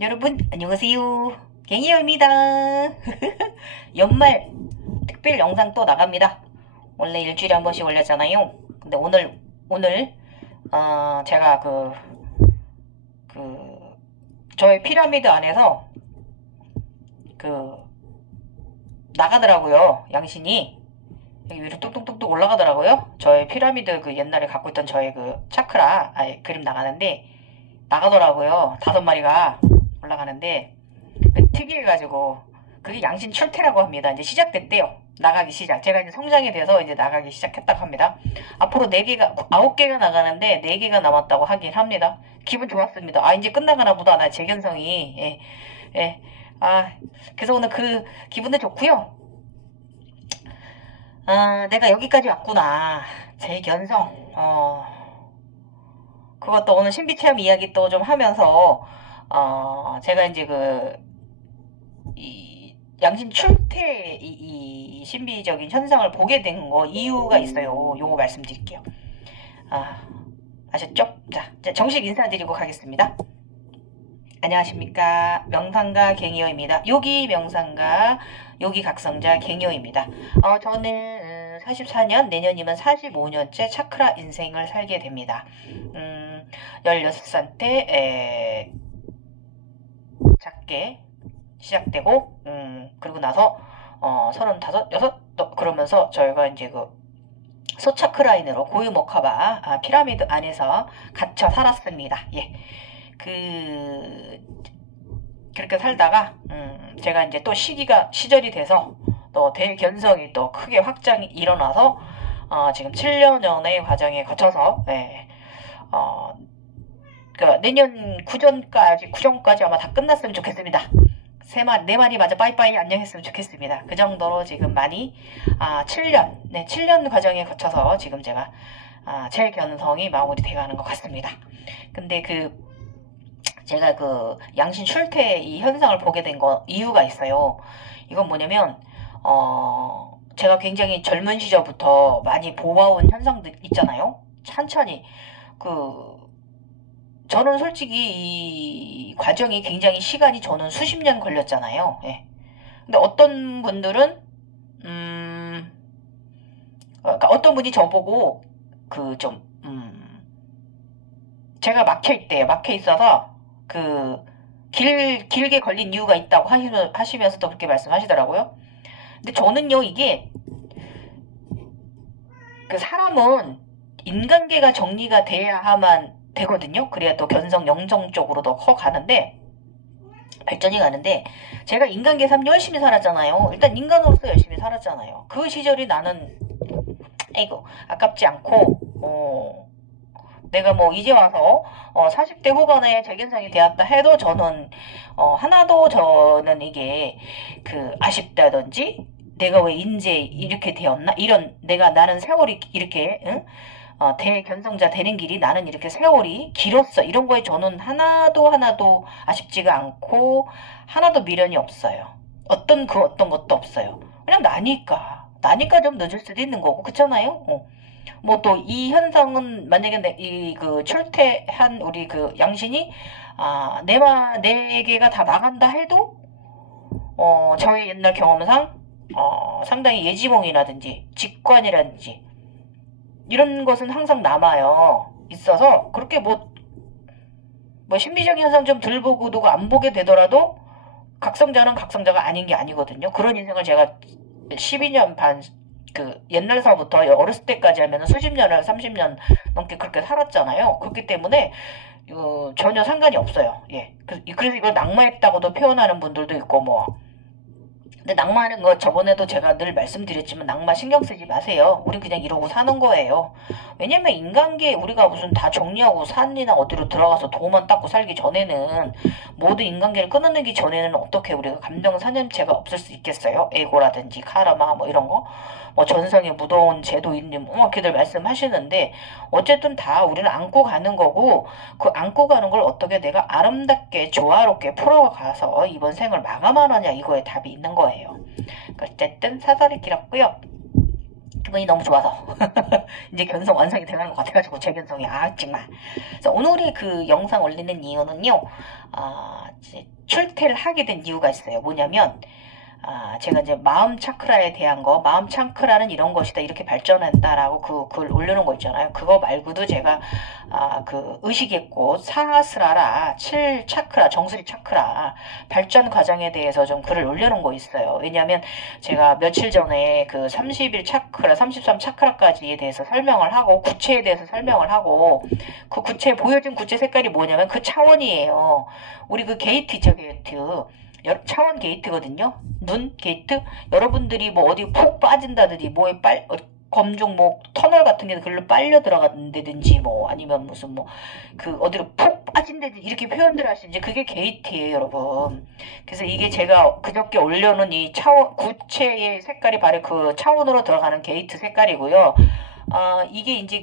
여러분 안녕하세요. 갱이요입니다. 연말 특별 영상 또 나갑니다. 원래 일주일에 한 번씩 올렸잖아요. 근데 오늘 제가 저의 피라미드 안에서 나가더라고요. 양신이 여기 위로 뚝뚝뚝뚝 올라가더라고요. 저의 피라미드 옛날에 갖고 있던 저의 차크라 그림 나가더라고요. 5마리가 올라가는데 특이해가지고 그게 양신 출퇴라고 합니다. 이제 시작됐대요. 나가기 시작. 제가 이제 성장이 돼서 이제 나가기 시작했다고 합니다. 앞으로 9개가 나가는데 4개가 남았다고 하긴 합니다. 기분 좋았습니다. 이제 끝나가나 보다. 나 재견성이. 예. 그래서 오늘 기분도 좋고요. 내가 여기까지 왔구나. 재견성. 그것도 오늘 신비체험 이야기 또 좀 하면서 제가 이제 이 양신 출퇴 이 신비적인 현상을 보게 된 이유가 있어요. 요거 말씀드릴게요. 아셨죠? 자, 이제 정식 인사드리고 가겠습니다. 안녕하십니까. 명상가 갱이어입니다. 요기 명상가, 요기 각성자 갱이어입니다. 저는 44년, 내년이면 45년째 차크라 인생을 살게 됩니다. 16살 때 작게 시작되고 그리고 나서 35, 6 그러면서 저희가 이제 소차크라인으로 고유모카바 피라미드 안에서 갇혀 살았습니다. 예. 그렇게 살다가 제가 이제 또 시절이 돼서 또 대견성이 또 크게 확장이 일어나서 지금 7년의 과정에 거쳐서 내년 구정까지 아마 다 끝났으면 좋겠습니다. 4마리 마저 빠이빠이 안녕했으면 좋겠습니다. 그 정도로 지금 많이 7년 과정에 거쳐서 지금 제가 제 견성이 마무리돼가는 것 같습니다. 근데 제가 양신 출퇴 이 현상을 보게 된 이유가 있어요. 이건 뭐냐면 제가 굉장히 젊은 시절부터 많이 보아온 현상들 있잖아요. 천천히 저는 솔직히 이 과정이 굉장히 시간이 저는 수십 년 걸렸잖아요. 예. 근데 어떤 분들은 그러니까 어떤 분이 저보고 제가 막혀있대요. 막혀있어서 길게 걸린 이유가 있다고 하시면서도 그렇게 말씀하시더라고요. 근데 저는요, 이게 사람은 인간계가 정리가 돼야만 되거든요. 그래야 또 견성 영정 쪽으로 더 커가는데 발전이 가는데 제가 인간계 삶 열심히 살았잖아요. 일단 인간으로서 열심히 살았잖아요. 그 시절이 나는 아깝지 않고 내가 이제 와서 40대 후반에 재견성이 되었다 해도 저는 하나도 저는 이게 아쉽다든지 내가 왜 인제 이렇게 되었나 이런 나는 세월이 이렇게 대견성자 되는 길이 나는 이렇게 세월이 길었어 이런 거에 저는 하나도 아쉽지가 않고 하나도 미련이 없어요. 어떤 것도 없어요. 그냥 나니까 좀 늦을 수도 있는 거고 그렇잖아요. 또 이 현상은 만약에 출퇴한 우리 양신이 4개가 다 나간다 해도 저의 옛날 경험상 상당히 예지몽이라든지 직관이라든지 이런 것은 항상 남아요. 있어서 그렇게 신비적인 현상 좀 덜 보고 두고 안 보게 되더라도 각성자는 각성자가 아닌 게 아니거든요. 그런 인생을 제가 12년 반 옛날서부터 어렸을 때까지 하면 수십 년을 30년 넘게 그렇게 살았잖아요. 그렇기 때문에 전혀 상관이 없어요. 예. 그래서 이걸 낙마했다고도 표현하는 분들도 있고 근데 낙마하는 거 저번에도 제가 늘 말씀드렸지만 낙마 신경 쓰지 마세요. 우리 그냥 이러고 사는 거예요. 왜냐면 인간계 우리가 무슨 다 정리하고 산이나 어디로 들어가서 도만 닦고 살기 전에는 모두 인간계를 끊어내기 전에는 어떻게 우리가 감정 사념체가 없을 수 있겠어요? 에고라든지 카르마 이런 거 전성에 묻어온 제도 있는 이렇게들 말씀하시는데 어쨌든 다 우리는 안고 가는 거고 그 안고 가는 걸 어떻게 내가 아름답게 조화롭게 풀어가서 이번 생을 마감하느냐 이거에 답이 있는 거예요. 어쨌든 사설이 길었고요. 기분이 너무 좋아서 이제 견성 완성이 돼가는 것 같아가지고 제 견성이 정말. 그래서 오늘의 그 영상 올리는 이유는요, 이제 출퇴를 하게 된 이유가 있어요. 뭐냐면 제가 이제 마음 차크라에 대한 거, 마음 차크라는 이런 것이다, 이렇게 발전한다라고 그 글 올려놓은 거 있잖아요. 그거 말고도 제가 그 의식의 꽃, 사하스라라, 7차크라, 정수리 차크라 발전 과정에 대해서 좀 글을 올려놓은 거 있어요. 왜냐하면 제가 며칠 전에 그 31 차크라, 33 차크라까지에 대해서 설명을 하고, 구체에 대해서 설명을 하고, 그 구체, 보여진 구체 색깔이 뭐냐면 그 차원이에요. 우리 그 게이트죠, 게이트. 차원 게이트거든요. 눈 게이트. 여러분들이 뭐 어디 푹 빠진다든지 뭐에 검정 뭐 터널 같은 게 글로 빨려 들어간다든지 뭐 아니면 무슨 뭐 그 어디로 푹 빠진다든지 이렇게 표현들 하시는지 그게 게이트예요, 여러분. 그래서 이게 제가 그저께 올려놓은 이 차원 구체의 색깔이 바로 그 차원으로 들어가는 게이트 색깔이고요. 이게 이제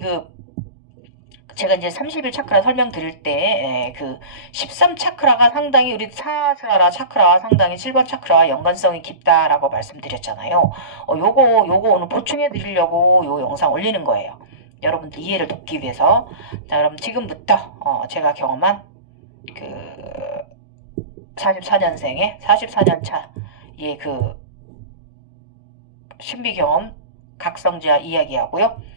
제가 이제 30일 차크라 설명드릴 때, 그 13 차크라가 상당히 우리 사하스라라 차크라와 상당히 7번 차크라와 연관성이 깊다라고 말씀드렸잖아요. 요거 오늘 보충해 드리려고 요 영상 올리는 거예요. 여러분들 이해를 돕기 위해서. 자, 그럼 지금부터, 제가 경험한 그 44년생의 44년차, 신비 경험 각성자 이야기하고요.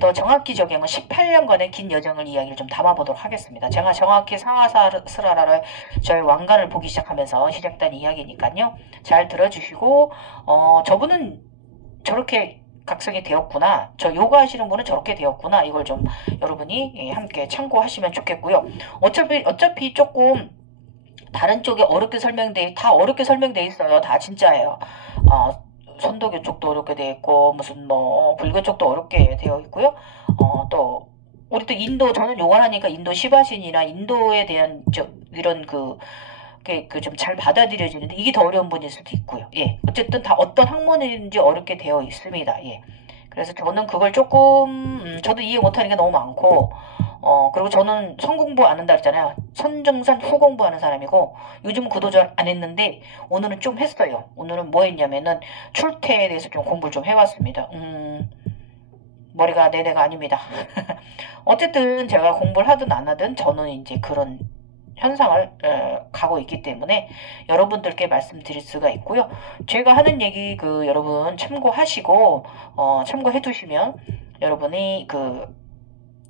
더 정확히 적용은 18년간의 긴 여정을 이야기를 좀 담아보도록 하겠습니다. 제가 정확히 사하스라라를 저의 왕관을 보기 시작하면서 시작된 이야기니까요. 잘 들어주시고, 저분은 저렇게 각성이 되었구나, 저 요가 하시는 분은 저렇게 되었구나, 이걸 좀 여러분이 함께 참고하시면 좋겠고요. 어차피 조금 다른 쪽에 다 어렵게 설명돼 있어요. 다 진짜예요. 선도교 쪽도 어렵게 되어 있고, 무슨 뭐 불교 쪽도 어렵게 되어 있고요. 또 우리 또 인도, 저는 요가를 하니까 인도 시바신이나 인도에 대한 이런 좀 잘 받아들여지는데 이게 더 어려운 분일 수도 있고요. 예, 어쨌든 다 어떤 학문인지 어렵게 되어 있습니다. 예, 그래서 저는 그걸 조금 저도 이해 못하는 게 너무 많고, 그리고 저는 선공부 안 한다 그랬잖아요. 선정산 후공부하는 사람이고, 요즘 구도절 안 했는데 오늘은 좀 했어요. 오늘은 뭐 했냐면은 출퇴에 대해서 좀 공부를 좀 해봤습니다. 머리가 내 대가 아닙니다. 어쨌든 제가 공부를 하든 안 하든 저는 이제 그런 현상을 가고 있기 때문에 여러분들께 말씀드릴 수가 있고요. 제가 하는 얘기 여러분 참고하시고, 참고해 두시면 여러분이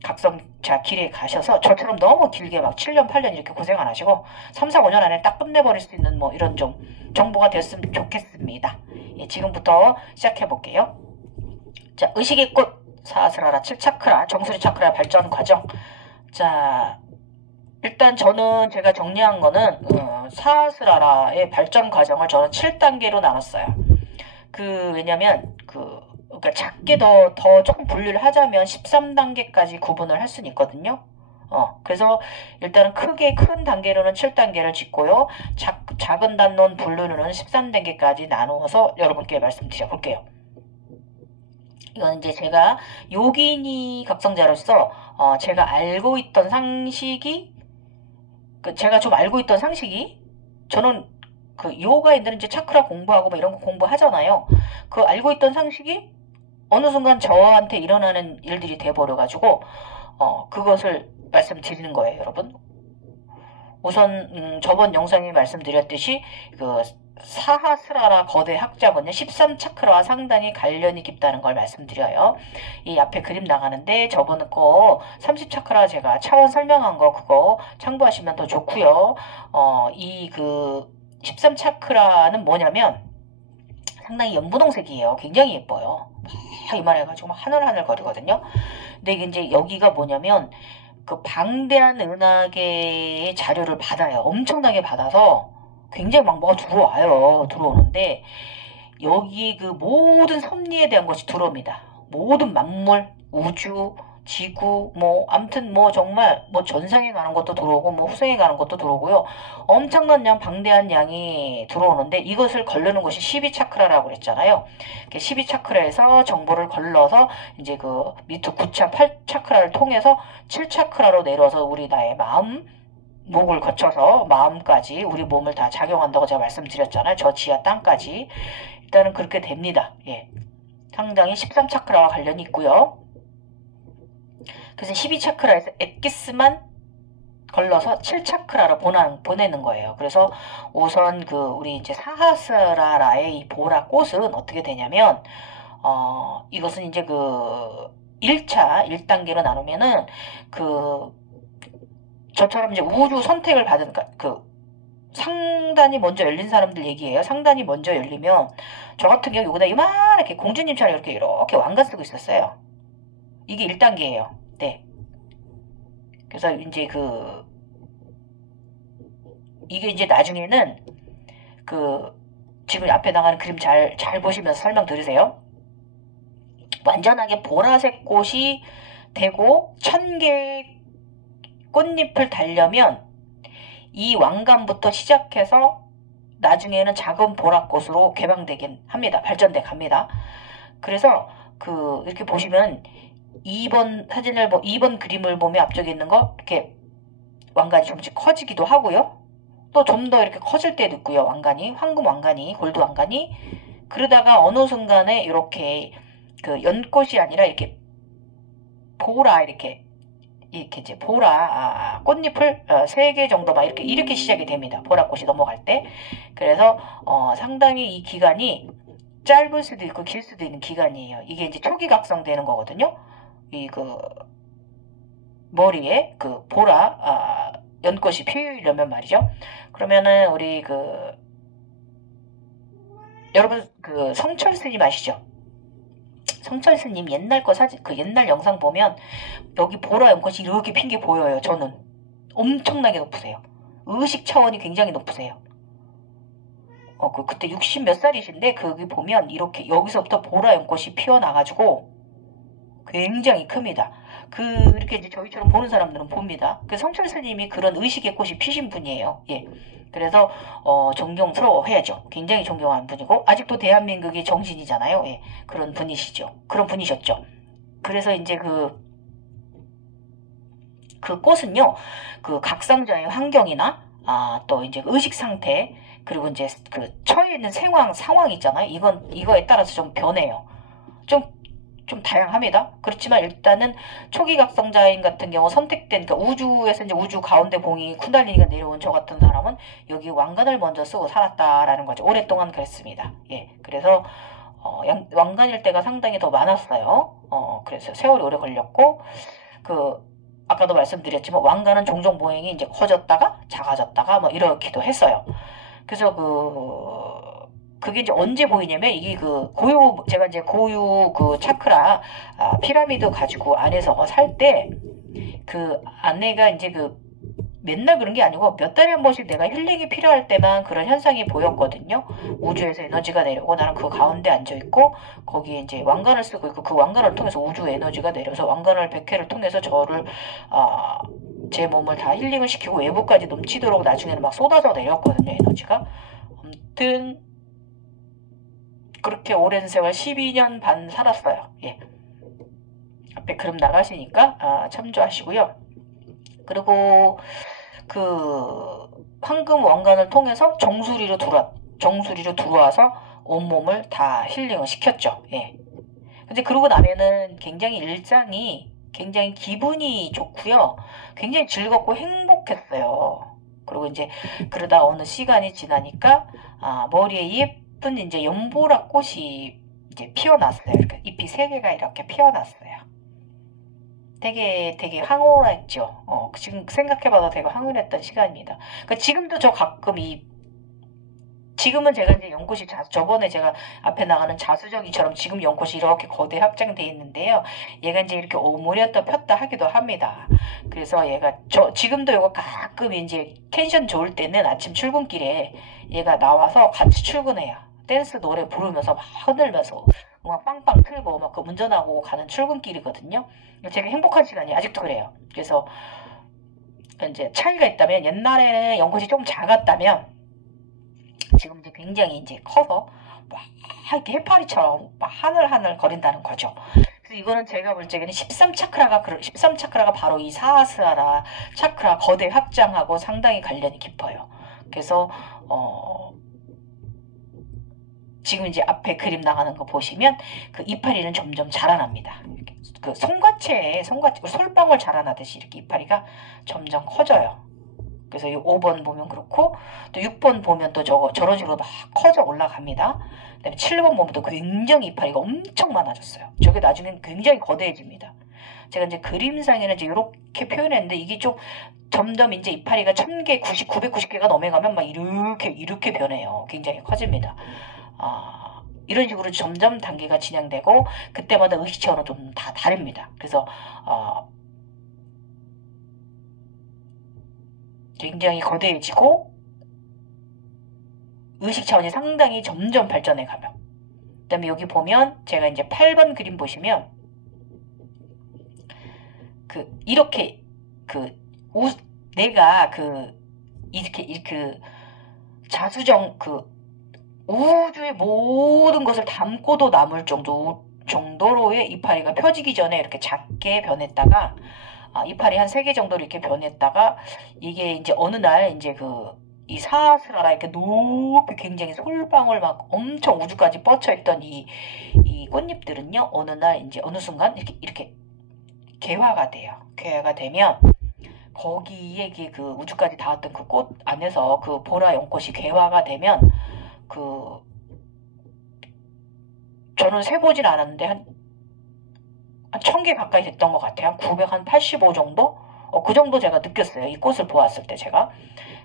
각성자 길에 가셔서 저처럼 너무 길게 막 7년 8년 이렇게 고생 안 하시고 3, 4, 5년 안에 딱 끝내버릴 수 있는 뭐 이런 좀 정보가 되었으면 좋겠습니다. 예, 지금부터 시작해 볼게요. 자, 의식의 꽃, 사하스라라 7차크라, 정수리 차크라 발전 과정. 자, 일단 제가 정리한 거는 사하스라라의 발전 과정을 저는 7단계로 나눴어요. 왜냐면 그러니까 작게 더 조금 분류를 하자면 13단계까지 구분을 할 수는 있거든요. 그래서 일단은 큰 단계로는 7단계를 짓고요. 작은 단론 분류로는 13단계까지 나누어서 여러분께 말씀드려 볼게요. 이건 이제 제가 요기니 각성자로서 제가 알고 있던 상식이, 제가 좀 알고 있던 상식이, 저는 요가인들은 이제 차크라 공부하고 뭐 이런 거 공부하잖아요. 알고 있던 상식이 어느 순간 저한테 일어나는 일들이 돼버려가지고, 그것을 말씀드리는 거예요, 여러분. 우선, 저번 영상에 말씀드렸듯이, 사하스라라 거대 학자분요, 13차크라와 상당히 관련이 깊다는 걸 말씀드려요. 이 앞에 그림 나가는데, 저번 거 30차크라 제가 차원 설명한 거 그거 참고하시면 더 좋고요. 13차크라는 뭐냐면, 상당히 연분홍색이에요. 굉장히 예뻐요. 이만해가지고 하늘하늘 거리거든요. 근데 이제 여기가 뭐냐면 방대한 은하계의 자료를 받아요. 엄청나게 받아서 굉장히 막 뭐가 들어오는데 여기 모든 섭리에 대한 것이 들어옵니다. 모든 만물, 우주, 지구, 아무튼 정말 전생에 가는 것도 들어오고 후생에 가는 것도 들어오고요. 엄청난 방대한 양이 들어오는데 이것을 걸르는 것이 12차크라라고 그랬잖아요. 12차크라에서 정보를 걸러서 이제 밑에 9차, 8차크라를 통해서 7차크라로 내려와서 나의 마음, 목을 거쳐서 마음까지 우리 몸을 다 작용한다고 제가 말씀드렸잖아요. 저 지하 땅까지. 일단은 그렇게 됩니다. 예. 상당히 13차크라와 관련이 있고요. 그래서 12차크라에서 엑기스만 걸러서 7차크라로 보내는 거예요. 그래서 우선 우리 이제 사하스라라의 이 보라 꽃은 어떻게 되냐면, 이것은 이제 1차, 1단계로 나누면은, 저처럼 이제 우주 선택을 받은, 상단이 먼저 열린 사람들 얘기예요. 상단이 먼저 열리면, 저 같은 경우 여기다 이만하게 공주님처럼 이렇게 왕관 쓰고 있었어요. 이게 1단계예요. 네. 그래서 이제 이게 이제 나중에는 지금 앞에 나가는 그림 잘 보시면서 설명 들으세요. 완전하게 보라색 꽃이 되고 1000개의 꽃잎을 달려면 이 왕관부터 시작해서 나중에는 작은 보라꽃으로 개방되긴 합니다. 발전돼 갑니다. 그래서 이렇게 보시면 2번 그림을 보면 앞쪽에 있는 거 이렇게 왕관이 조금씩 커지기도 하고요. 또 좀 더 이렇게 커질 때도 있고요. 왕관이 황금 왕관이 골드 왕관이 그러다가 어느 순간에 이렇게 연꽃이 아니라 이렇게 보라 이렇게 이제 보라 꽃잎을 3개 정도 막 이렇게 시작이 됩니다. 보라꽃이 넘어갈 때. 그래서 상당히 이 기간이 짧을 수도 있고 길 수도 있는 기간이에요. 이게 이제 초기 각성되는 거거든요. 이 머리에 보라 연꽃이 피우려면 말이죠. 그러면은 우리 여러분 성철 스님 아시죠? 성철 스님 옛날 거 사진 옛날 영상 보면 여기 보라 연꽃이 이렇게 핀 게 보여요. 저는 엄청나게 높으세요. 의식 차원이 굉장히 높으세요. 그때 60 몇 살이신데 거기 보면 이렇게 여기서부터 보라 연꽃이 피어나가지고 굉장히 큽니다. 이렇게 이제 저희처럼 보는 사람들은 봅니다. 성철 스님이 그런 의식의 꽃이 피신 분이에요. 예. 그래서 존경스러워해야죠. 굉장히 존경하는 분이고 아직도 대한민국의 정신이잖아요. 예. 그런 분이시죠. 그런 분이셨죠. 그래서 이제 그 꽃은요, 각성자의 환경이나 또 이제 의식 상태 그리고 이제 처해 있는 상황 있잖아요. 이거에 따라서 좀 변해요. 좀 다양합니다. 그렇지만 일단은 초기 각성자인 같은 경우 선택된 우주에서 이제 우주 가운데 봉이 쿤달리니가 내려온 저 같은 사람은 여기 왕관을 먼저 쓰고 살았다라는 거죠. 오랫동안 그랬습니다. 예, 그래서 왕관일 때가 상당히 더 많았어요. 그래서 세월이 오래 걸렸고 아까도 말씀드렸지만 왕관은 종종 모양이 이제 커졌다가 작아졌다가 뭐 이렇기도 했어요. 그래서 그게 이제 언제 보이냐면 이게 제가 이제 고유 차크라 피라미드 가지고 안에서 살 때 안내가 이제 맨날 그런 게 아니고 몇 달에 한 번씩 내가 힐링이 필요할 때만 그런 현상이 보였거든요. 우주에서 에너지가 내려오고 나는 가운데 앉아있고 거기에 이제 왕관을 쓰고 있고 그 왕관을 통해서 우주 에너지가 내려서 왕관을 100회를 통해서 저를 제 몸을 다 힐링을 시키고 외부까지 넘치도록 나중에는 막 쏟아져 내렸거든요. 에너지가. 아무튼 그렇게 오랜 세월 12년 반 살았어요. 예. 앞에 그림 나가시니까 참조하시고요. 그리고 황금 왕관을 통해서 정수리로 들어와서 온몸을 다 힐링을 시켰죠. 예. 근데 그러고 나면은 굉장히 일상이 굉장히 기분이 좋고요. 굉장히 즐겁고 행복했어요. 그리고 이제 그러다 어느 시간이 지나니까 머리에 예쁜 이제 연보라 꽃이 이제 피어났어요. 이렇게 잎이 3개가 이렇게 피어났어요. 되게 황홀했죠. 지금 생각해봐도 되게 황홀했던 시간입니다. 그러니까 지금도 저 가끔 지금은 제가 이제 연꽃이 저번에 제가 앞에 나가는 자수정이처럼 지금 연꽃이 이렇게 거대 확장되어 있는데요. 얘가 이제 이렇게 오므렸다 폈다 하기도 합니다. 그래서 얘가 지금도 이거 가끔 이제 텐션 좋을 때는 아침 출근길에 얘가 나와서 같이 출근해요. 댄스 노래 부르면서 막 흔들면서 막 빵빵 틀고 막 운전하고 가는 출근길이거든요. 제가 행복한 시간이 아직도 그래요. 그래서 이제 차이가 있다면 옛날에는 연꽃이 좀 작았다면 지금 이제 굉장히 이제 커서 막 이렇게 해파리처럼 막 하늘하늘 거린다는 거죠. 그래서 이거는 제가 볼 적에는 13차크라가 바로 이 사하스라 차크라 거대 확장하고 상당히 관련이 깊어요. 그래서 지금 이제 앞에 그림 나가는 거 보시면 그 이파리는 점점 자라납니다. 그 송과채에 솔방울 자라나듯이 이렇게 이파리가 점점 커져요. 그래서 이 5번 보면 그렇고 또 6번 보면 또 저런 식으로 막 커져 올라갑니다. 그다음에 7번 보면 또 굉장히 이파리가 엄청 많아졌어요. 저게 나중엔 굉장히 거대해집니다. 제가 이제 그림상에는 이제 이렇게 표현했는데 이게 좀 점점 이제 이파리가 1000개, 990개가 넘어가면 막 이렇게 변해요. 굉장히 커집니다. 이런 식으로 점점 단계가 진행되고 그때마다 의식 차원은 좀 다 다릅니다. 그래서 굉장히 거대해지고 의식 차원이 상당히 점점 발전해 가며 그 다음에 여기 보면 제가 이제 8번 그림 보시면 이렇게 내가 이렇게 자수정 우주의 모든 것을 담고도 남을 정도로의 이파리가 펴지기 전에 이렇게 작게 변했다가 이파리 한 3개 정도 이렇게 변했다가 이게 이제 어느 날 이제 이 사스라라 이렇게 높이 굉장히 솔방울 막 엄청 우주까지 뻗쳐 있던 이 꽃잎들은요 어느 날 이제 어느 순간 이렇게 개화가 돼요. 개화가 되면 거기에 그 우주까지 닿았던 그 꽃 안에서 그 보라 연꽃이 개화가 되면 저는 세보진 않았는데 한 1000개 가까이 됐던 것 같아요. 한 985 정도? 그 정도 제가 느꼈어요. 이 꽃을 보았을 때 제가.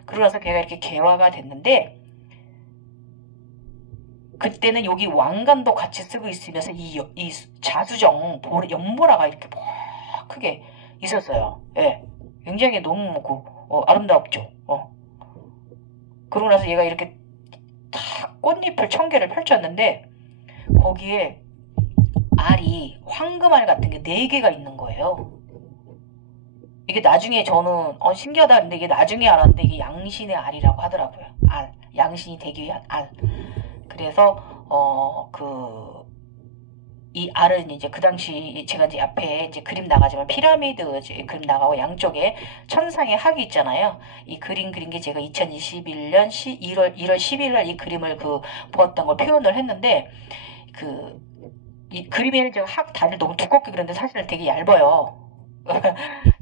그러고 나서 걔가 이렇게 개화가 됐는데 그때는 여기 왕관도 같이 쓰고 있으면서 이 자수정 연보라가 이렇게 크게 있었어요. 예. 굉장히 너무 아름답죠. 그러고 나서 얘가 이렇게 탁 꽃잎을 1000개를 펼쳤는데 거기에 알이 황금알 같은 게 4개가 있는 거예요. 이게 나중에 저는 신기하다 근데 이게 나중에 알았는데 이게 양신의 알이라고 하더라고요. 양신이 되기 위한 알. 그래서 이 알은 이제 그 당시 제가 이제 앞에 이제 그림 나가지만 피라미드 이제 그림 나가고 양쪽에 천상의 학이 있잖아요. 이 그린 게 제가 2021년 1월 10일 날 이 그림을 보았던 걸 표현을 했는데 이 그림에는 제가 학 다리를 너무 두껍게 그렸는데 사실은 되게 얇아요.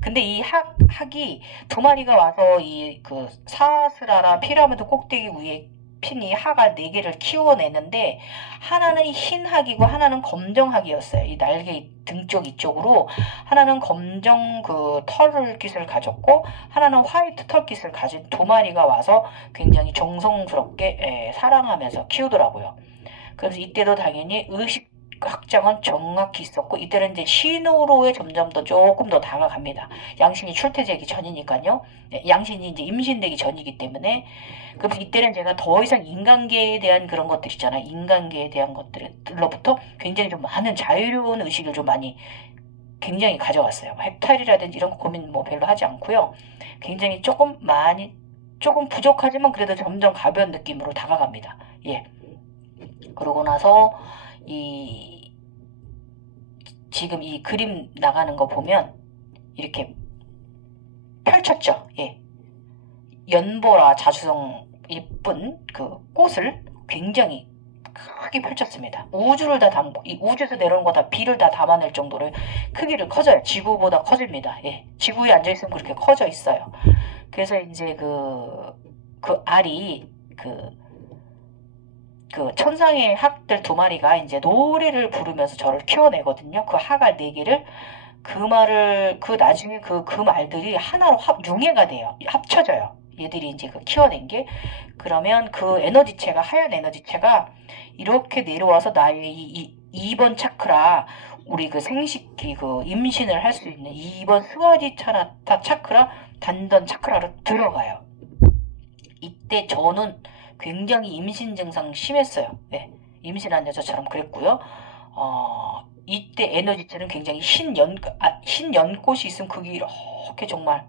근데 이 학이 2마리가 와서 이 사스라라 피라미드 꼭대기 위에 핀 이 학알 4개를 키워내는데 하나는 흰 학이고 하나는 검정 학이었어요. 이 날개 등쪽 이쪽으로 하나는 검정 털깃을 가졌고 하나는 화이트 털깃을 가진 2마리가 와서 굉장히 정성스럽게 사랑하면서 키우더라고요. 그래서 이때도 당연히 의식 확장은 정확히 있었고 이때는 이제 신으로의 점점 더 조금 더 다가갑니다. 양신이 출태되기 전이니까요. 양신이 이제 임신되기 전이기 때문에 그래서 이때는 제가 더 이상 인간계에 대한 그런 것들 있잖아요. 인간계에 대한 것들로부터 굉장히 좀 많은 자유로운 의식을 좀 많이 굉장히 가져왔어요. 헥탈이라든지 이런 거 고민 별로 하지 않고요. 굉장히 조금 부족하지만 그래도 점점 가벼운 느낌으로 다가갑니다. 예. 그러고 나서 지금 이 그림 나가는 거 보면 이렇게 펼쳤죠. 예. 연보라 자수성 예쁜 꽃을 굉장히 크게 펼쳤습니다. 우주를 다 이 우주에서 내려온 거 다 비를 다 담아낼 정도로 크기를 커져요. 지구보다 커집니다. 예. 지구에 앉아있으면 그렇게 커져 있어요. 그래서 이제 알이 천상의 학들 2마리가 이제 노래를 부르면서 저를 키워내거든요. 그 학알 4개를 나중에 그 말들이 하나로 융해가 돼요. 합쳐져요. 얘들이 이제 키워낸 게 그러면 에너지체가 하얀 에너지체가 이렇게 내려와서 나의 이 2번 차크라 우리 생식기 임신을 할 수 있는 2번 스와디차라타 차크라 단던 차크라로 들어가요. 이때 저는 굉장히 임신 증상 심했어요. 네, 임신한 여자처럼 그랬고요. 이때 에너지체는 굉장히 흰 연꽃이 있으면 그게 이렇게 정말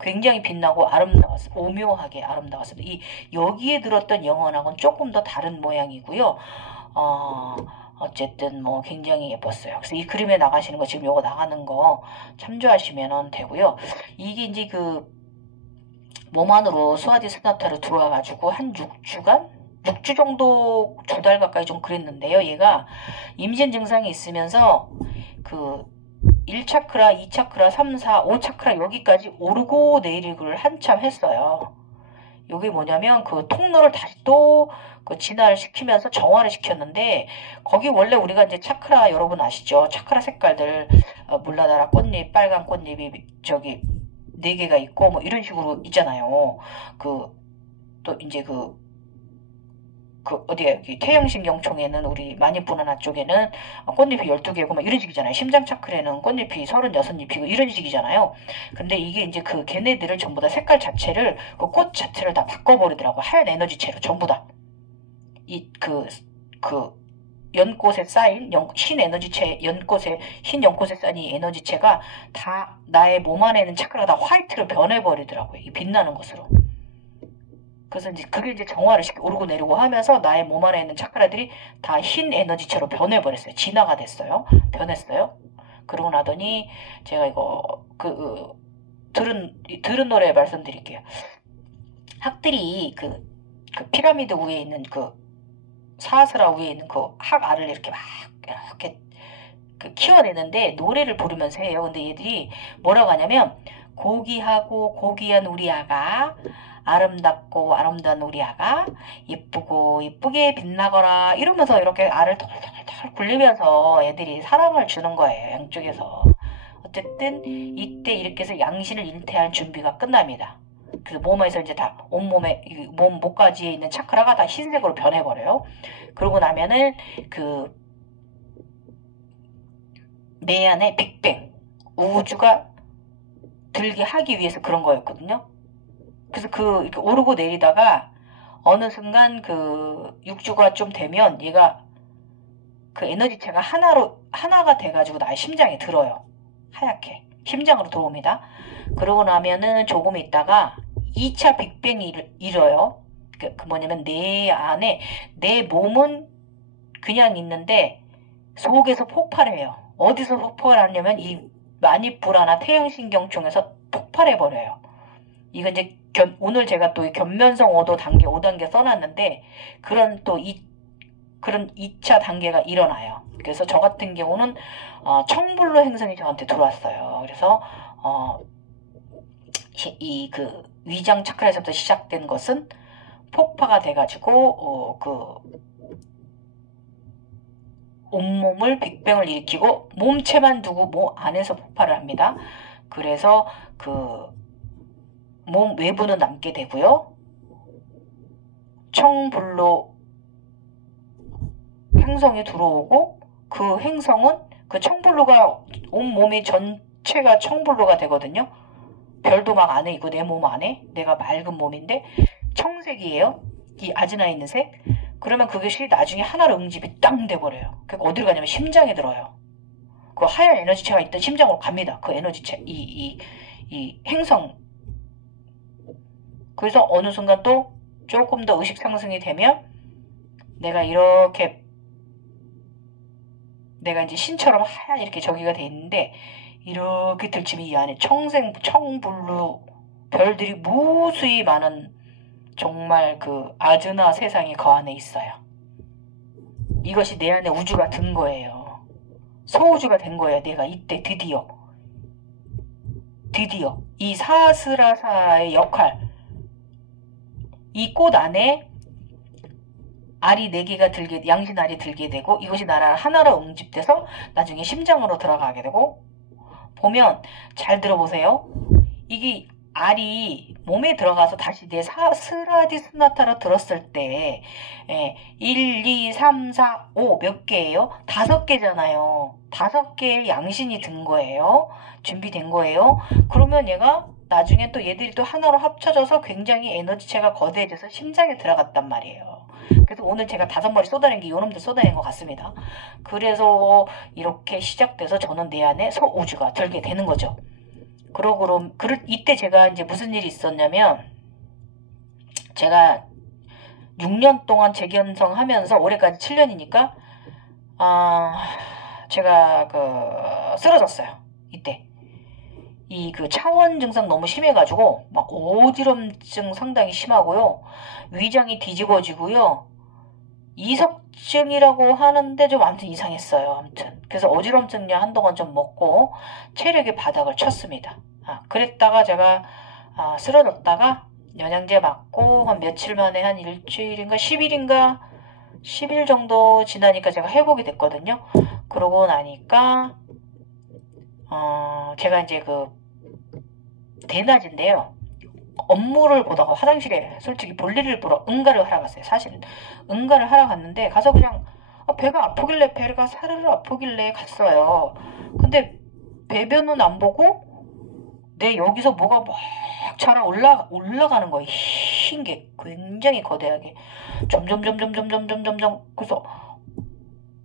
굉장히 빛나고 아름다웠어요. 오묘하게 아름다웠습니다. 여기에 들었던 영혼하고는 조금 더 다른 모양이고요. 어쨌든 굉장히 예뻤어요. 그래서 이 그림에 나가시는 거 지금 요거 나가는 거 참조하시면 되고요. 이게 이제 몸 안으로 스와디 스나타로 들어와가지고 한 6주간 6주 정도 2달 가까이 좀 그랬는데요. 얘가 임신 증상이 있으면서 그 1차크라, 2차크라, 3, 4, 5차크라 여기까지 오르고 내리고를 한참 했어요. 이게 뭐냐면 그 통로를 다시 또 그 진화를 시키면서 정화를 시켰는데 거기 원래 우리가 이제 차크라 여러분 아시죠? 차크라 색깔들 물라다라 꽃잎, 빨간 꽃잎이 저기 4개가 있고 뭐 이런 식으로 있잖아요. 또 이제 어디야, 여기 태양신경총에는 우리 마니푸나나 쪽에는 꽃잎이 12개고 막 이런 식이잖아요. 심장차크에는 꽃잎이 36잎이고 이런 식이잖아요. 근데 이게 이제 그 걔네들을 전부 다 색깔 자체를 그 꽃 자체를 다 바꿔버리더라고. 하얀 에너지체로 전부 다. 연꽃에 쌓인 흰 에너지체, 흰 연꽃에 쌓인 이 에너지체가 다 나의 몸 안에 있는 차크라가 다 화이트로 변해버리더라고요. 이 빛나는 것으로. 그래서 이제 그게 이제 정화를 오르고 내리고 하면서 나의 몸 안에 있는 차크라들이 다 흰 에너지체로 변해버렸어요. 진화가 됐어요. 변했어요. 그러고 나더니 제가 이거 들은 노래 말씀드릴게요. 학들이 그 피라미드 위에 있는 사스라 위에 있는 그 학알을 이렇게 키워내는데 노래를 부르면서 해요. 근데 얘들이 뭐라고 하냐면 고귀하고 고귀한 우리 아가, 아름답고 아름다운 우리 아가, 이쁘고 이쁘게 빛나거라 이러면서 이렇게 알을 털털털 굴리면서 애들이 사랑을 주는 거예요. 양쪽에서. 어쨌든 이때 이렇게 해서 양신을 잉태할 준비가 끝납니다. 그래서 몸에서 이제 다 온몸에 목까지에 있는 차크라가 다 흰색으로 변해버려요. 그러고 나면은 내 안에 빅뱅 우주가 들게 하기 위해서 그런 거였거든요. 그래서 이렇게 오르고 내리다가 어느 순간 6주가 좀 되면 얘가 그 에너지체가 하나가 돼가지고 나의 심장에 들어요. 하얗게 심장으로 들어옵니다. 그러고 나면은 조금 있다가 2차 빅뱅이 일어요. 뭐냐면 내 안에 내 몸은 그냥 있는데 속에서 폭발해요. 어디서 폭발하냐면 이 마니푸라나 태양신경총에서 폭발해버려요. 이거 이제 오늘 제가 또 견면성 5도 단계 5단계 써놨는데 그런 2차 단계가 일어나요. 그래서 저 같은 경우는 청불로 행성이 저한테 들어왔어요. 그래서 위장 차크라에서부터 시작된 것은 폭파가 돼가지고 온몸을 빅뱅을 일으키고 몸체만 두고 몸 안에서 폭발을 합니다. 그래서 몸 외부는 남게 되고요. 청불로 행성이 들어오고 그 행성은 청불로가 온몸이 전체가 청불로가 되거든요. 별도 막 안에 있고 내 몸 안에 내가 맑은 몸인데 청색이에요. 이 아지나 있는 색. 그러면 그것이 나중에 하나로 응집이 땅 돼버려요. 그러니까 어디로 가냐면 심장에 들어요. 그 하얀 에너지체가 있던 심장으로 갑니다. 그 에너지체 이 행성. 그래서 어느 순간 또 조금 더 의식 상승이 되면 내가 이제 신처럼 하얀 이렇게 저기가 돼 있는데 이렇게 들치면 이 안에 청불루 별들이 무수히 많은 정말 아즈나 세상이 그 안에 있어요. 이것이 내 안에 우주가 든 거예요. 소우주가 된 거예요. 내가 이때 드디어 이 사스라사의 역할, 이 꽃 안에 알이 4개가 양신 알이 들게 되고 이것이 나라 하나로 응집돼서 나중에 심장으로 들어가게 되고, 보면 잘 들어보세요. 이게 알이 몸에 들어가서 다시 내 스라디스나타로 들었을 때 1, 2, 3, 4, 5 몇 개예요? 5개잖아요. 5개의 양신이 든 거예요. 준비된 거예요. 그러면 얘가 나중에 또 얘들이 또 하나로 합쳐져서 굉장히 에너지체가 거대해져서 심장에 들어갔단 말이에요. 그래서 오늘 제가 5머리 쏟아낸 게 요놈들 쏟아낸 것 같습니다. 그래서 이렇게 시작돼서 저는 내 안에 소우주가 들게 되는 거죠. 이때 제가 이제 무슨 일이 있었냐면, 제가 6년 동안 재견성 하면서 올해까지 7년이니까 제가 쓰러졌어요. 이때 이 그 차원 증상 너무 심해가지고 막 어지럼증 상당히 심하고요. 위장이 뒤집어지고요. 이석증이라고 하는데 좀 아무튼 이상했어요. 아무튼 그래서 어지럼증약 한동안 좀 먹고 체력의 바닥을 쳤습니다. 그랬다가 제가 쓰러졌다가 영양제 맞고 한 며칠 만에 한 일주일인가 10일인가 10일 정도 지나니까 제가 회복이 됐거든요. 그러고 나니까 제가 이제 그 대낮인데요. 업무를 보다가 화장실에 솔직히 볼일을 보러 응가를 하러 갔어요. 사실은 응가를 하러 갔는데 가서 그냥 배가 아프길래 배가 사르르 아프길래 갔어요. 근데 배변은 안 보고 내 여기서 뭐가 막 자라 올라가는 거예요. 흰 게 굉장히 거대하게 점점 그래서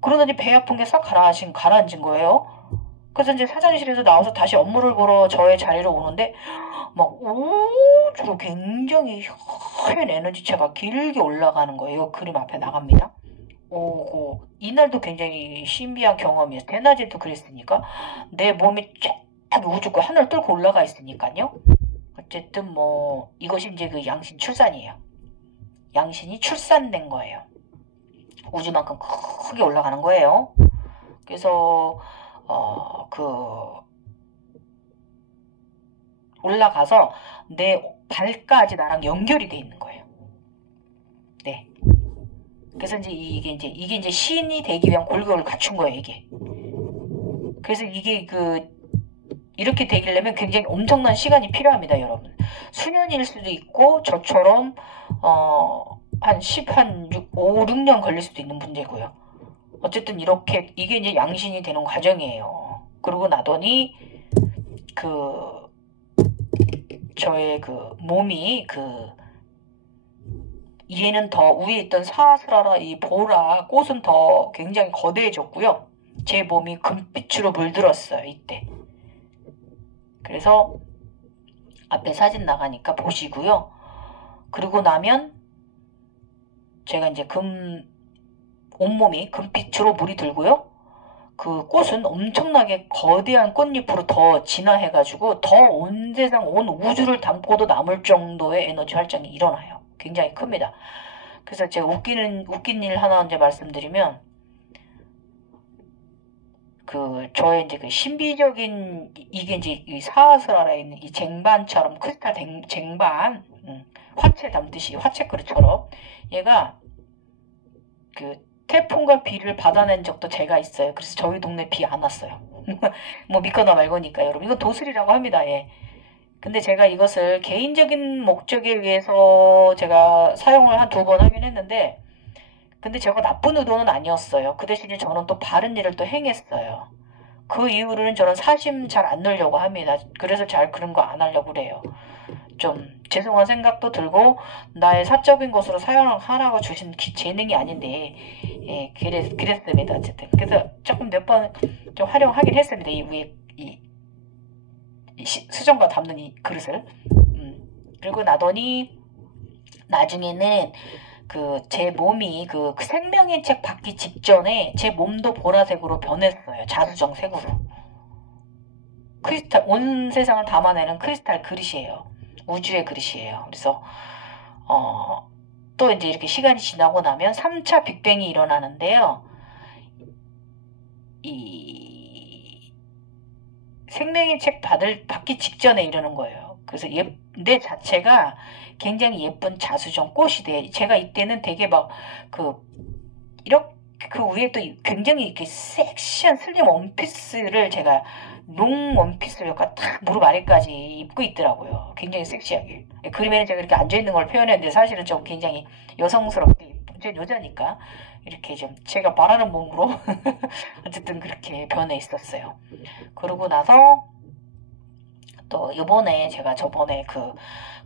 그러더니 배 아픈 게 싹 가라앉은 거예요. 그래서 이제 사장실에서 나와서 다시 업무를 보러 저의 자리로 오는데 막 우주로 굉장히 현 에너지체가 길게 올라가는 거예요. 그림 앞에 나갑니다. 오고 이날도 굉장히 신비한 경험이었어요. 대낮에도 그랬으니까 내 몸이 쫙 우주가 하늘 뚫고 올라가 있으니까요. 어쨌든 뭐 이것이 이제 그 양신 출산이에요. 양신이 출산된 거예요. 우주만큼 크게 올라가는 거예요. 그래서 올라가서 내 발까지 나랑 연결이 돼 있는 거예요. 네. 그래서 이게 이제 신이 되기 위한 골격을 갖춘 거예요, 이게. 그래서 이게 이렇게 되려면 굉장히 엄청난 시간이 필요합니다, 여러분. 수년일 수도 있고, 저처럼, 한 5, 6년 걸릴 수도 있는 문제고요. 어쨌든 이렇게, 이게 이제 양신이 되는 과정이에요. 그러고 나더니, 저의 몸이 얘는 더 위에 있던 사스라라 이 보라 꽃은 더 굉장히 거대해졌고요. 제 몸이 금빛으로 물들었어요, 이때. 그래서 앞에 사진 나가니까 보시고요. 그러고 나면 제가 이제 온몸이 금빛으로 물이 들고요. 그 꽃은 엄청나게 거대한 꽃잎으로 더 진화해가지고 더 온 세상, 온 우주를 담고도 남을 정도의 에너지 활동이 일어나요. 굉장히 큽니다. 그래서 제가 웃긴 일 하나 이제 말씀드리면, 저의 이제 신비적인, 이게 이제 이 사스라에 있는 이 쟁반처럼, 크리스탈 쟁반, 화채 담듯이, 화채 그릇처럼, 얘가 태풍과 비를 받아낸 적도 제가 있어요. 그래서 저희 동네 비 안 왔어요. 뭐 믿거나 말거니까 여러분. 이건 도술이라고 합니다. 예. 근데 제가 이것을 개인적인 목적에 의해서 제가 사용을 한 2번 하긴 했는데, 근데 제가 나쁜 의도는 아니었어요. 그 대신에 저는 또 바른 일을 또 행했어요. 그 이후로는 저는 사심 잘 안 넣으려고 합니다. 그래서 잘 그런 거 안 하려고 그래요. 좀 죄송한 생각도 들고 나의 사적인 것으로 사용하라고 주신 재능이 아닌데, 예, 그랬습니다. 어쨌든 그래서 조금 몇 번 좀 활용하긴 했습니다. 이 위에 수정과 담는 이 그릇을. 그리고 나더니 나중에는 제 몸이 생명의 책 받기 직전에 제 몸도 보라색으로 변했어요. 자수정색으로. 크리스탈, 온 세상을 담아내는 크리스탈 그릇이에요. 우주의 그릇이에요. 그래서 또 이제 이렇게 시간이 지나고 나면 3차 빅뱅이 일어나는데요. 이 생명의 책 받기 직전에 이러는 거예요. 그래서 내 자체가 굉장히 예쁜 자수정 꽃이 돼. 제가 이때는 되게 막 이렇게 그 위에 또 굉장히 이렇게 섹시한 슬림 원피스를 제가 롱 원피스를 약간 딱 무릎 아래까지 입고 있더라고요. 굉장히 섹시하게. 그림에는 제가 이렇게 앉아있는 걸 표현했는데 사실은 좀 굉장히 여성스럽게, 제 여자니까 이렇게 좀 제가 말하는 몸으로 어쨌든 그렇게 변해 있었어요. 그러고 나서 또 이번에 제가 저번에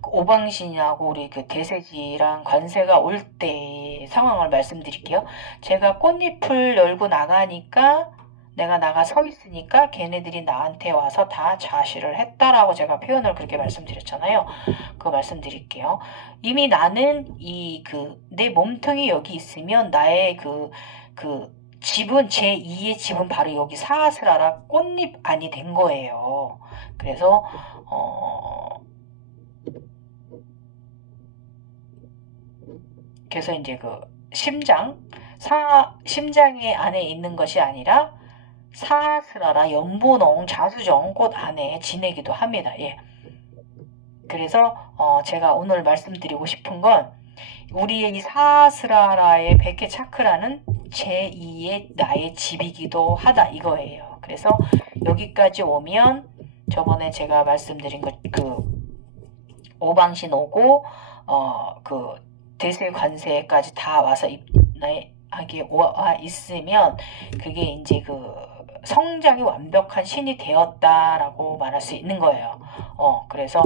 오방신하고 우리 대세지랑 관세가 올 때 상황을 말씀드릴게요. 제가 꽃잎을 열고 나가니까 내가 나가 서 있으니까 걔네들이 나한테 와서 다 자시를 했다라고 제가 표현을 그렇게 말씀드렸잖아요. 그거 말씀드릴게요. 이미 나는 내 몸통이 여기 있으면 나의 집은 제2의 집은 바로 여기 사스라라 꽃잎 안이 된 거예요. 그래서 그래서 이제 그 심장의 안에 있는 것이 아니라 사스라라 연분홍 자수정 꽃 안에 지내기도 합니다. 예. 그래서 제가 오늘 말씀드리고 싶은 건 우리의 이 사스라라의 백회 차크라는 제2의 나의 집이기도 하다 이거예요. 그래서 여기까지 오면 저번에 제가 말씀드린 그 오방신 오고 그 대세 관세까지 다 와서 하게 와 있으면 그게 이제 그 성장이 완벽한 신이 되었다라고 말할 수 있는 거예요. 그래서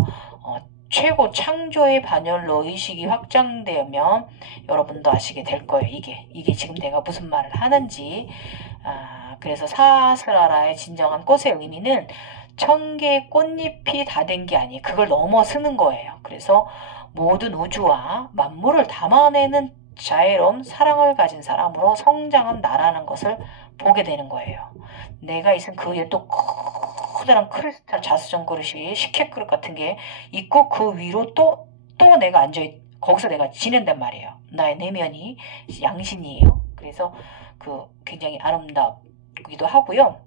최고 창조의 반열로 의식이 확장되면 여러분도 아시게 될 거예요. 이게 지금 내가 무슨 말을 하는지. 그래서 사스라라의 진정한 꽃의 의미는 1000개의 꽃잎이 다 된 게 아니에요. 그걸 넘어서는 거예요. 그래서 모든 우주와 만물을 담아내는 자애로운 사랑을 가진 사람으로 성장한 나라는 것을 보게 되는 거예요. 내가 있은 그 위에 또 커다란 크리스탈 자수정 그릇이 식혜 그릇 같은 게 있고 그 위로 또 내가 거기서 내가 지낸단 말이에요. 나의 내면이 양신이에요. 그래서 그 굉장히 아름답기도 하고요.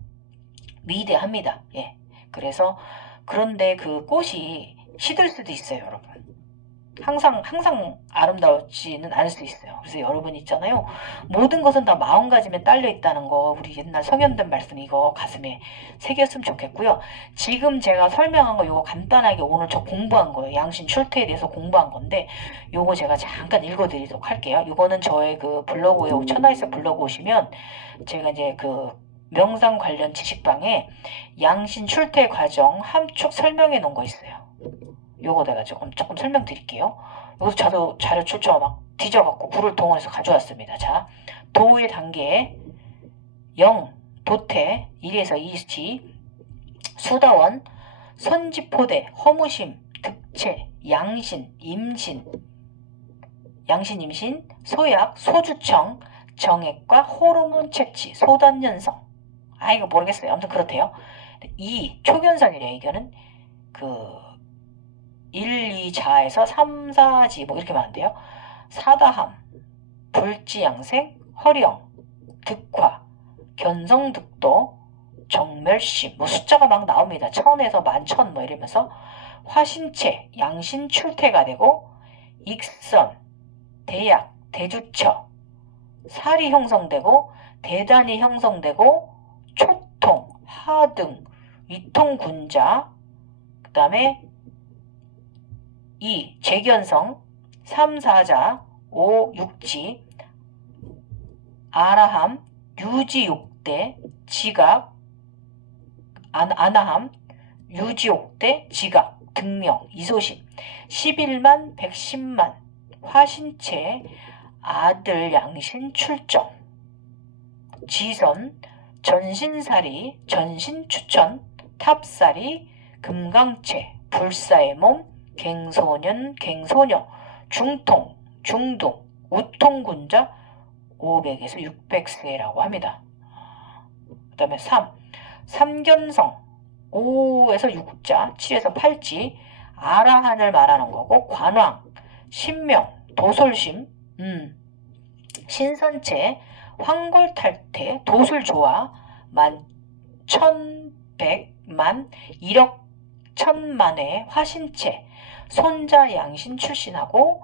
위대합니다. 예. 그래서 그런데 그 꽃이 시들 수도 있어요, 여러분. 항상 아름다웠지는 않을 수 있어요. 그래서 여러분 있잖아요. 모든 것은 다 마음가짐에 딸려 있다는 거 우리 옛날 성현된 말씀 이거 가슴에 새겼으면 좋겠고요. 지금 제가 설명한 거 이거 간단하게 오늘 저 공부한 거예요. 양신 출퇴에 대해서 공부한 건데 요거 제가 잠깐 읽어드리도록 할게요. 이거는 저의 그 블로그에 천하의석 블로그 오시면 제가 이제 그 명상 관련 지식방에 양신 출퇴 과정 함축 설명해 놓은 거 있어요. 요거 내가 조금 설명드릴게요. 여기서 저도 자료 출처 막 뒤져갖고 굴을 동원해서 가져왔습니다. 자, 도의 단계 0, 도태 1에서 2지, 수다원, 선지포대, 허무심, 득체, 양신, 임신, 소약, 소주청, 정액과 호르몬 채취, 소단연성. 이거 모르겠어요. 아무튼 그렇대요. 2, 초견성이래요. 이거는 그 1, 2자에서 3, 4지 뭐 이렇게 말한대요. 사다함, 불지양생, 허령, 득화, 견성득도, 정멸심 뭐 숫자가 막 나옵니다. 1000에서 11,000 뭐 이러면서 화신체, 양신 출퇴가 되고 익선, 대약, 대주처, 살이 형성되고 대단이 형성되고 초통, 하등, 위통군자, 그 다음에 2. 재견성 3. 4자 5. 6지 아라함 유지 6대 지각 아나함 유지 6대 지각 등명 이소심 11만 110만 화신체 아들 양신 출정 지선 전신살이 전신추천 탑살이 금강체 불사의 몸 갱소녀, 중통, 중둥, 우통군자 500에서 600세라고 합니다. 그 다음에 3, 삼견성 5에서 6자, 7에서 8지, 아라한을 말하는 거고 관왕, 신명, 도솔심, 신선체, 황골탈태, 도술조화, 11,100만, 1억 1000만의 화신체, 손자 양신 출신하고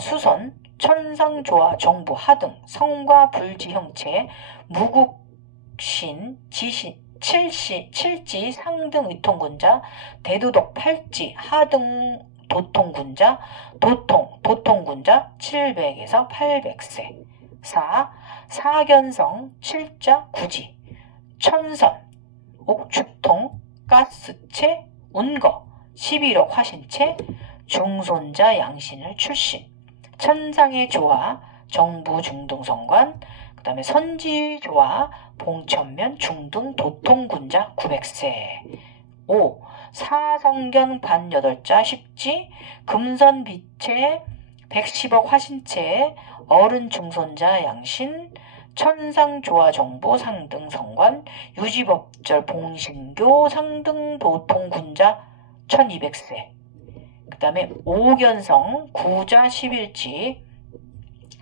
수선, 천상조화, 정부, 하등, 성과 불지 형체, 무국신, 지신, 칠지, 상등 위통군자, 대두독, 팔지, 하등 도통군자, 도통군자 700에서 800세. 4. 사견성, 칠자, 구지, 천선, 옥추통, 가스체, 운거, 11억 화신체, 중손자 양신을 출신, 천상의 조화, 정부 중등성관, 그 다음에 선지조화, 봉천면 중등 도통군자 900세. 5. 사성견 반 8자 10지, 금선비체, 110억 화신체, 어른 중손자 양신, 천상조화정보 상등성관, 유지법절 봉신교 상등도통군자 1200세. 그 다음에 오견성 구자 11지,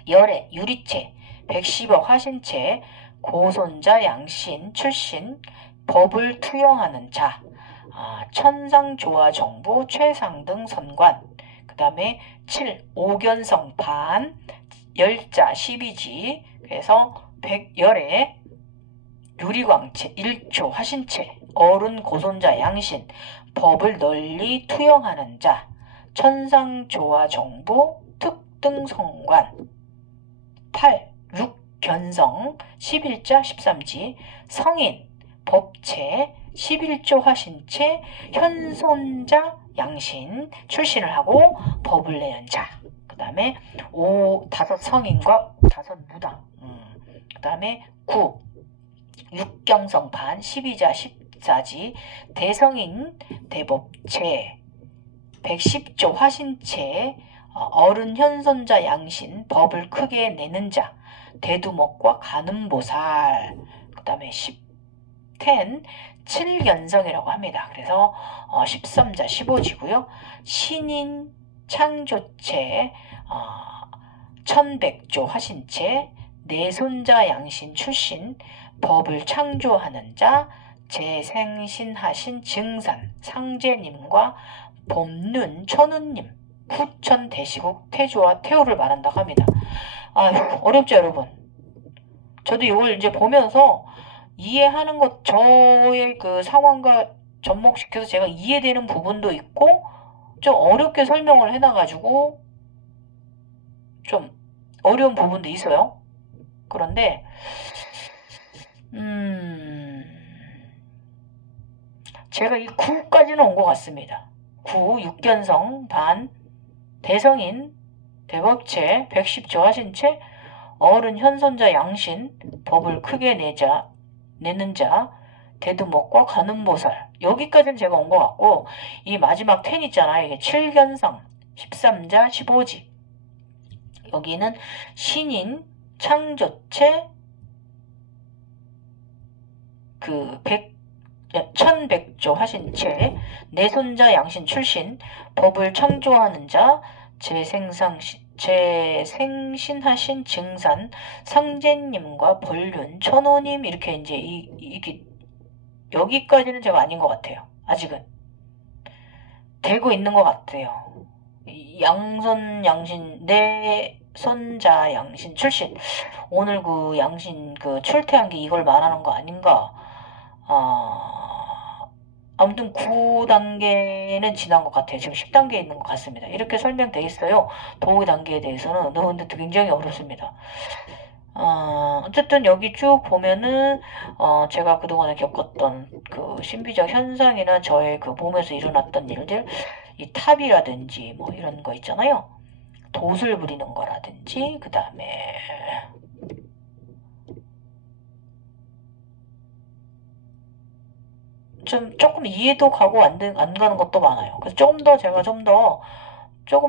열애 유리체 110억 화신체, 고손자 양신 출신, 법을 투영하는 자, 천상조화정보 최상등 선관. 그 다음에 7. 오견성 반, 열자 12지, 그래서 백열애 유리광체 1초 화신체, 어른 고손자 양신, 법을 널리 투영하는 자, 천상조화정보 특등성관. 8. 6견성 11자 13지, 성인 법체 11조 화신체, 현손자 양신 출신을 하고 법을 내는 자. 그 다음에 5. 다섯 성인과 다섯 무당. 그 다음에 9. 육경성 반 12자 14지, 대성인 대법체 110조 화신체, 어른 현손자 양신, 법을 크게 내는 자, 대두목과 가늠보살. 그 다음에 10. 7견성이라고 합니다. 그래서 13자 15지고요. 신인 창조체, 1100조 화신체, 내손자 양신 출신, 법을 창조하는 자, 재생신하신 증산 상제님과 법륜 천우님, 후천 대시국 태조와 태호를 말한다고 합니다. 아유, 어렵죠 여러분? 저도 이걸 이제 보면서 이해하는 것, 저의 그 상황과 접목시켜서 제가 이해되는 부분도 있고 좀 어렵게 설명을 해놔가지고 좀 어려운 부분도 있어요. 그런데 제가 이 9까지는 온 것 같습니다. 9. 육견성 반, 대성인 대법체 110조 화신체, 어른 현손자 양신, 법을 크게 내는 자, 대두목과 가늠보살. 여기까지는 제가 온 것 같고, 이 마지막 10 있잖아요. 이게 7견성 13자 15지. 여기는 신인 창조체 1100조 화신체, 내손자 양신 출신, 법을 창조하는 자, 재생신하신 증산 상제님과 벌륜 천호님. 이렇게 이제 이게 여기까지는 제가 아닌 것 같아요. 아직은 되고 있는 것 같아요. 양손 양신 내손자 양신 출신. 오늘 그 양신 그 출퇴한 게 이걸 말하는 거 아닌가? 아무튼 9단계는 지난 것 같아요. 지금 10단계에 있는 것 같습니다. 이렇게 설명되어 있어요. 도의 단계에 대해서는. 근데 굉장히 어렵습니다. 어쨌든 여기 쭉 보면은 제가 그동안에 겪었던 그 신비적 현상이나 저의 그 몸에서 일어났던 일들, 이 탑이라든지 뭐 이런 거 있잖아요. 돛을 부리는 거라든지, 그 다음에 조금 이해도 가고 안 가는 것도 많아요. 그래서 조금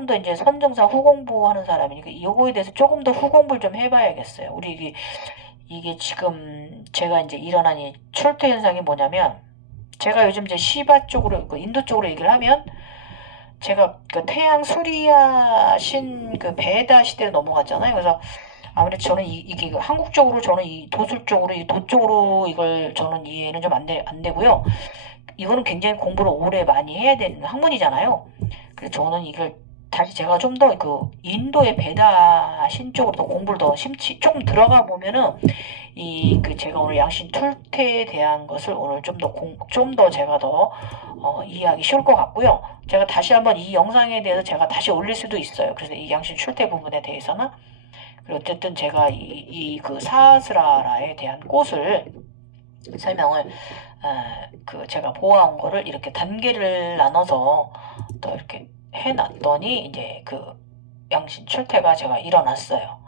더 이제 선정사 후공부하는 사람이니까 이거에 대해서 조금 더 후공부를 좀 해봐야겠어요. 우리 이게 지금 제가 이제 일어난 이 출퇴 현상이 뭐냐면, 제가 요즘 이제 시바 쪽으로, 인도 쪽으로 얘기를 하면, 제가 그 태양 수리아 신 그 베다 시대로 넘어갔잖아요. 그래서 아무래도 저는 이게 한국적으로 저는 이 도술 쪽으로, 이 도 쪽으로 이걸 저는 이해는 좀 안 되고요. 이거는 굉장히 공부를 오래 많이 해야 되는 학문이잖아요. 그래서 저는 이걸 다시 제가 좀 더 그 인도의 베다 신 쪽으로 더 공부를 더 조금 들어가 보면은 제가 오늘 양신 출퇴에 대한 것을 오늘 좀 더 제가 더 이해하기 쉬울 것 같고요. 제가 다시 한번 이 영상에 대해서 제가 다시 올릴 수도 있어요. 그래서 이 양신 출퇴 부분에 대해서는. 그리고 어쨌든 제가 그 사스라라에 대한 꽃을 설명을 제가 보아온 거를 이렇게 단계를 나눠서 또 이렇게 해놨더니 이제 그 양신 출퇴가 제가 일어났어요.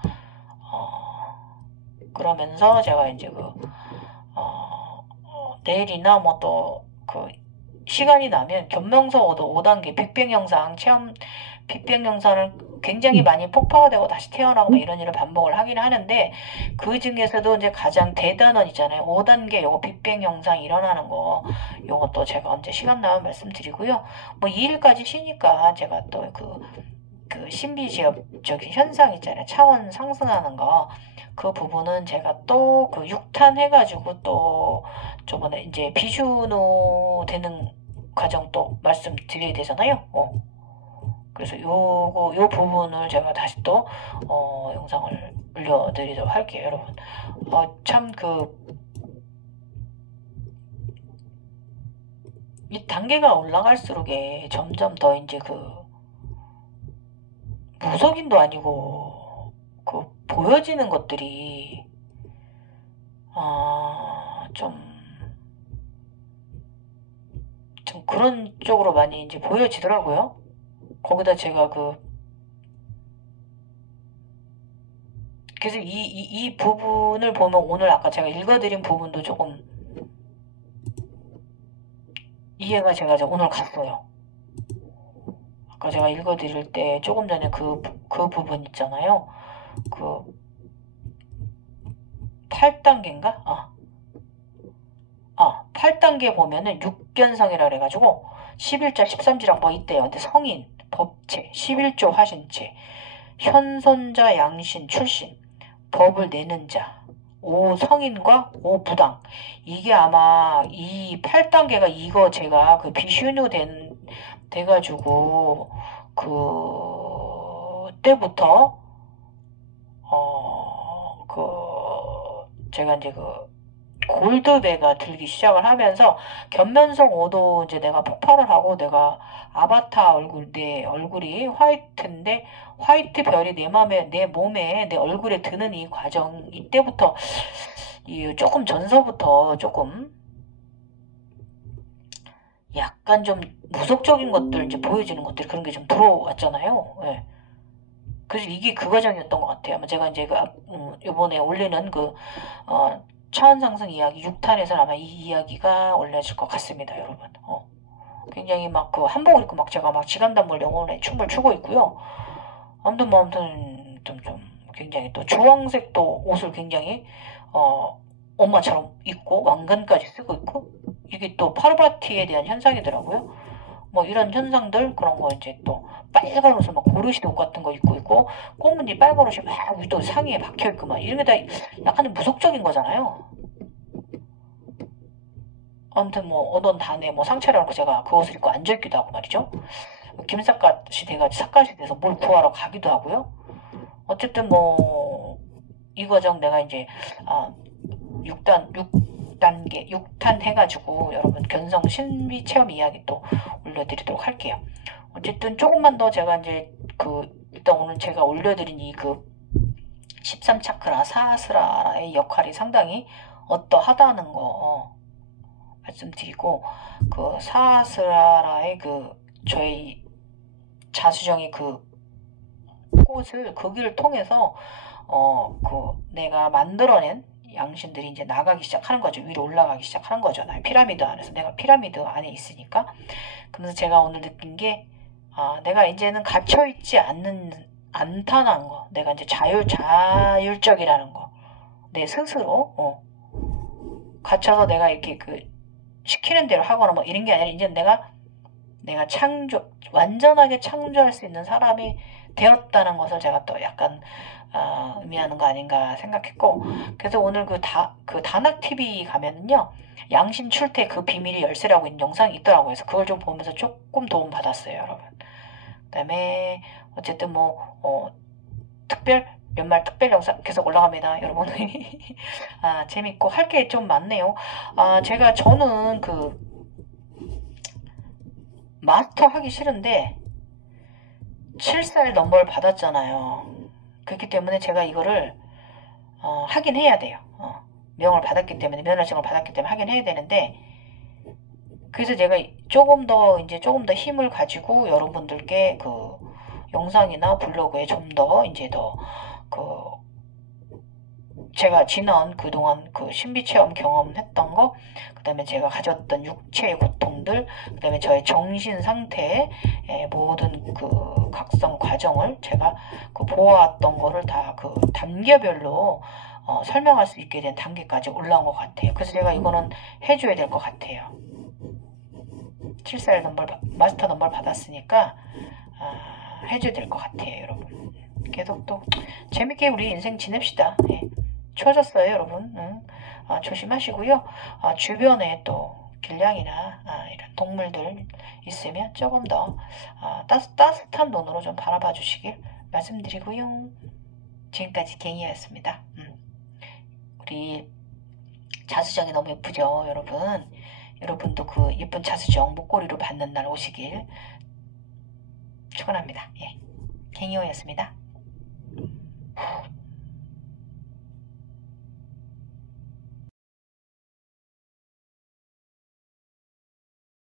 그러면서 제가 이제 내일이나 뭐 또 시간이 나면 견명서 5단계 빅뱅 영상 체험, 빅뱅 영상을 굉장히 많이 폭파가 되고 다시 태어나고 막 이런 일을 반복을 하긴 하는데, 그 중에서도 이제 가장 대단원 있잖아요. 5단계 요거 빅뱅 현상이 일어나는 거, 요것도 제가 언제 시간 나면 말씀드리고요. 뭐 2일까지 쉬니까 제가 또 그 신비지역적인 현상 있잖아요. 차원 상승하는 거. 그 부분은 제가 또 그 6탄 해가지고 또 저번에 이제 비준호 되는 과정 또 말씀드려야 되잖아요. 그래서 요 부분을 제가 다시 또 영상을 올려드리도록 할게요, 여러분. 참 이 단계가 올라갈수록 점점 더 이제 무속인도 아니고 보여지는 것들이 좀 그런 쪽으로 많이 이제 보여지더라고요. 거기다 제가 그래서 이 부분을 보면 오늘 아까 제가 읽어드린 부분도 조금 이해가 제가 오늘 갔어요. 아까 제가 읽어드릴 때 조금 전에 그 부분 있잖아요. 8단계인가? 8단계 보면은 6견성이라 그래가지고 11자 13지랑 뭐 있대요. 근데 성인, 법체, 11조 화신체, 현손자 양신 출신, 법을 내는 자, 5성인과 5부당. 이게 아마 이 8단계가 이거 제가 비슈누 돼가지고 그때부터 제가 이제 골드배가 들기 시작을 하면서 견면성 5도 이제 내가 폭발을 하고 내가 아바타 내 얼굴이 화이트인데 화이트 별이 내 몸에 내 얼굴에 드는 이 과정, 이때부터 조금 전서부터 조금 약간 좀 무속적인 것들 이제 보여지는 것들 그런 게 좀 들어왔잖아요. 예. 그래서 이게 그 과정이었던 것 같아요. 제가 이제 이번에 올리는 차원상승 이야기 6탄에서는 아마 이 이야기가 올려질 것 같습니다, 여러분. 굉장히 막 한복을 입고 막 제가 막 지간단물 영혼에 춤을 추고 있고요. 아무튼 좀 굉장히 또 주황색 또 옷을 굉장히 엄마처럼 입고 왕관까지 쓰고 있고, 이게 또 파르바티에 대한 현상이더라고요. 뭐 이런 현상들, 그런 거 이제 또 빨간 옷을 막 고르시드 옷 같은 거 입고 있고, 꽃무늬 빨간 옷이 막 또 상의에 박혀있고 막 이런 게 다 약간 무속적인 거잖아요. 아무튼 뭐 어떤 단에 뭐 상처라고 제가 그 옷을 입고 앉아있기도 하고 말이죠. 김삿갓이 돼가지고 삿갓이 돼서 뭘 구하러 가기도 하고요. 어쨌든 뭐 이 과정 내가 이제 6탄 해가지고 여러분 견성 신비 체험 이야기 또 올려드리도록 할게요. 어쨌든 조금만 더 제가 이제 일단 오늘 제가 올려드린 이 13차크라 사하스라의 역할이 상당히 어떠하다는 거 말씀드리고, 사하스라의 저희 자수정의 꽃을 거기를 통해서 내가 만들어낸 양신들이 이제 나가기 시작하는 거죠. 위로 올라가기 시작하는 거죠. 피라미드 안에서 내가 피라미드 안에 있으니까. 그래서 제가 오늘 느낀 게 내가 이제는 갇혀있지 않다는 거. 내가 이제 자율적이라는 거. 내 스스로 갇혀서 내가 이렇게 시키는 대로 하거나 뭐 이런 게 아니라 이제 내가 완전하게 창조할 수 있는 사람이 되었다는 것을 제가 또 약간 의미하는 거 아닌가 생각했고, 그래서 오늘 다낙TV 가면은요, 양신 출퇴 그 비밀이 열쇠라고 있는 영상이 있더라고요. 그래서 그걸 좀 보면서 조금 도움 받았어요, 여러분. 그 다음에 어쨌든 연말 특별 영상 계속 올라갑니다, 여러분. 재밌고 할 게 좀 많네요. 저는 마스터 하기 싫은데 7살 넘버를 받았잖아요. 그렇기 때문에 제가 이거를 하긴 해야 돼요. 면허증을 받았기 때문에 하긴 해야 되는데, 그래서 제가 조금 더 힘을 가지고 여러분들께 영상이나 블로그에 좀 더 제가 지난 그동안 그 신비체험 경험했던 거, 그 다음에 제가 가졌던 육체의 고통들, 그 다음에 저의 정신 상태의 모든 그 각성 과정을 제가 그 보아왔던 거를 다 그 단계별로 설명할 수 있게 된 단계까지 올라온 것 같아요. 그래서 제가 이거는 해줘야 될 것 같아요. 7살 마스터 넘버를 받았으니까 해줘야 될 것 같아요, 여러분. 계속 또 재밌게 우리 인생 지냅시다. 예. 추워졌어요, 여러분. 조심하시고요. 주변에 또 길냥이나 이런 동물들 있으면 조금 더 따뜻한 눈으로 좀 바라봐 주시길 말씀드리고요. 지금까지 갱이였습니다. 우리 자수정이 너무 예쁘죠, 여러분. 여러분도 그 예쁜 자수정 목걸이로 받는 날 오시길 축원합니다. 예. 갱이호였습니다.